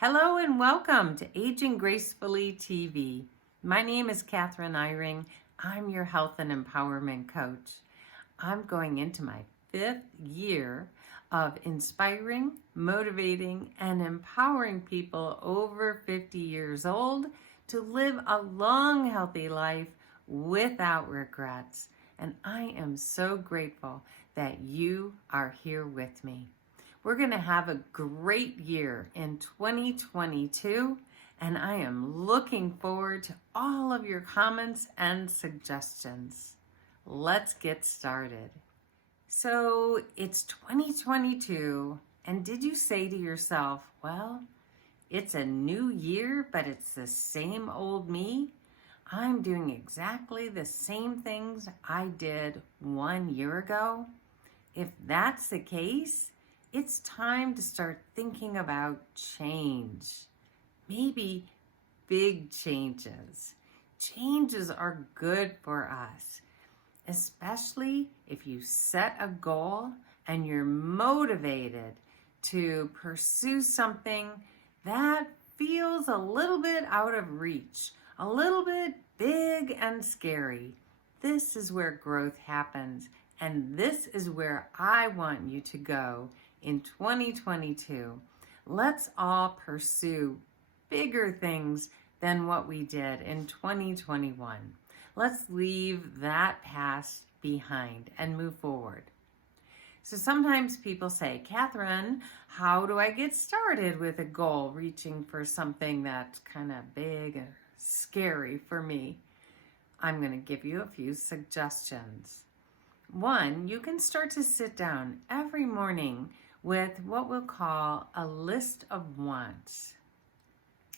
Hello and welcome to Aging Gracefully TV. My name is Catherine Eyring. I'm your health and empowerment coach. I'm going into my 5th year of inspiring, motivating, and empowering people over 50 years old to live a long, healthy life without regrets. And I am so grateful that you are here with me. We're going to have a great year in 2022, and I am looking forward to all of your comments and suggestions. Let's get started. So it's 2022, and did you say to yourself, well, it's a new year, but it's the same old me? I'm doing exactly the same things I did 1 year ago? If that's the case, it's time to start thinking about change. Maybe big changes. Changes are good for us, especially if you set a goal and you're motivated to pursue something that feels a little bit out of reach, a little bit big and scary. This is where growth happens, and this is where I want you to go in 2022. Let's all pursue bigger things than what we did in 2021. Let's leave that past behind and move forward. So sometimes people say, Catherine, how do I get started with a goal reaching for something that's kind of big and scary for me? I'm going to give you a few suggestions. One, you can start to sit down every morning with what we'll call a list of wants.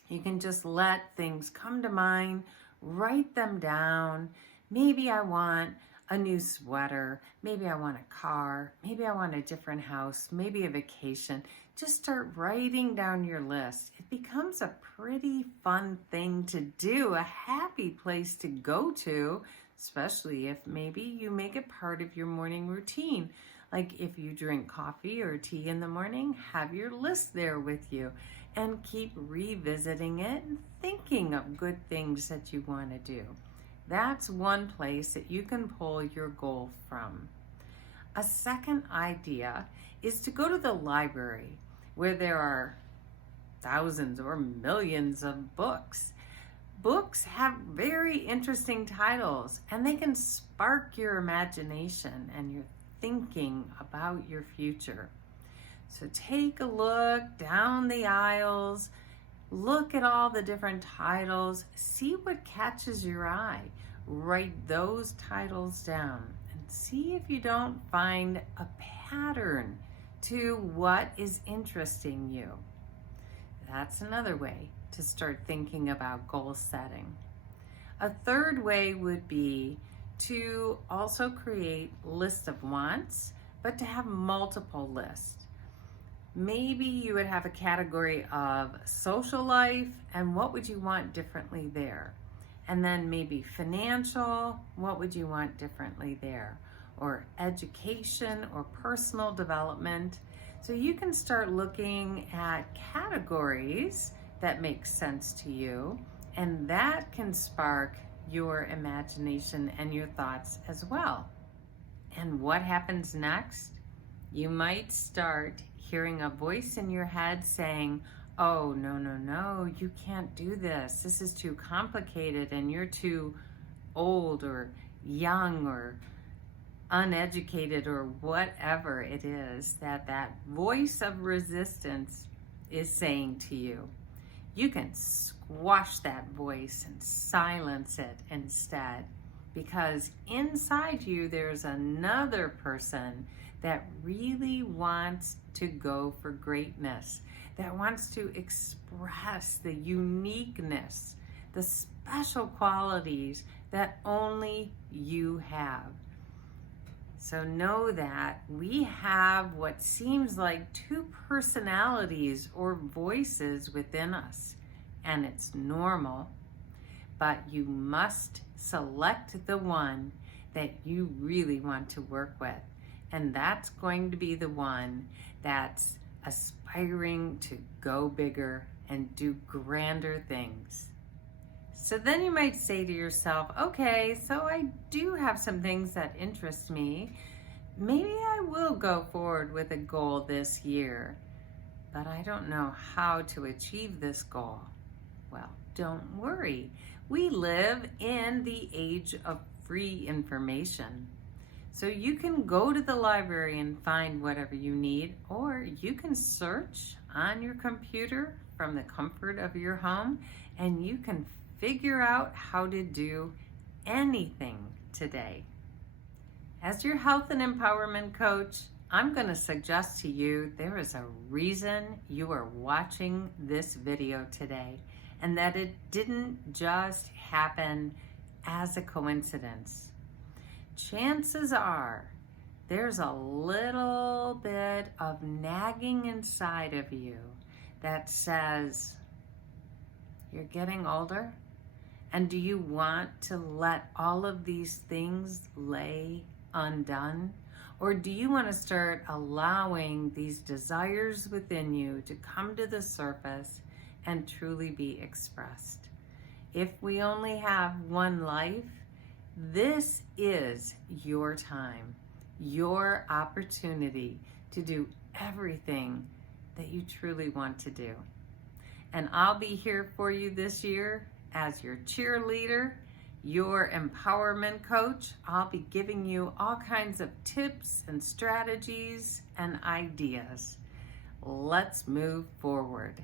You can just let things come to mind, write them down. Maybe I want a new sweater, maybe I want a car, maybe I want a different house, maybe a vacation. Just start writing down your list. It becomes a pretty fun thing to do, a happy place to go to, especially if maybe you make it part of your morning routine. Like if you drink coffee or tea in the morning, have your list there with you and keep revisiting it and thinking of good things that you want to do. That's one place that you can pull your goal from. A second idea is to go to the library where there are thousands or millions of books. Books have very interesting titles, and they can spark your imagination and your thinking about your future. So take a look down the aisles, look at all the different titles, see what catches your eye. Write those titles down and see if you don't find a pattern to what is interesting you. That's another way to start thinking about goal setting. A third way would be to also create lists of wants, but to have multiple lists. Maybe you would have a category of social life, and what would you want differently there? And then maybe financial, what would you want differently there? Or education or personal development. So you can start looking at categories that make sense to you, and that can spark your imagination and your thoughts as well. And what happens next? You might start hearing a voice in your head saying, oh, no, you can't do this. This is too complicated and you're too old or young or uneducated or whatever it is that voice of resistance is saying to you. You can squash that voice and silence it instead, because inside you there's another person that really wants to go for greatness, that wants to express the uniqueness, the special qualities that only you have. So know that we have what seems like two personalities or voices within us, and it's normal, but you must select the one that you really want to work with. And that's going to be the one that's aspiring to go bigger and do grander things. So then you might say to yourself, okay, so I do have some things that interest me. Maybe I will go forward with a goal this year, but I don't know how to achieve this goal. Well, don't worry. We live in the age of free information. So you can go to the library and find whatever you need, or you can search on your computer from the comfort of your home, and you can figure out how to do anything today. As your health and empowerment coach, I'm going to suggest to you there is a reason you are watching this video today, and that it didn't just happen as a coincidence. Chances are there's a little bit of nagging inside of you that says, you're getting older, and do you want to let all of these things lay undone? Or do you want to start allowing these desires within you to come to the surface and truly be expressed? If we only have one life, this is your time, your opportunity to do everything that you truly want to do. And I'll be here for you this year as your cheerleader, your empowerment coach. I'll be giving you all kinds of tips and strategies and ideas. Let's move forward.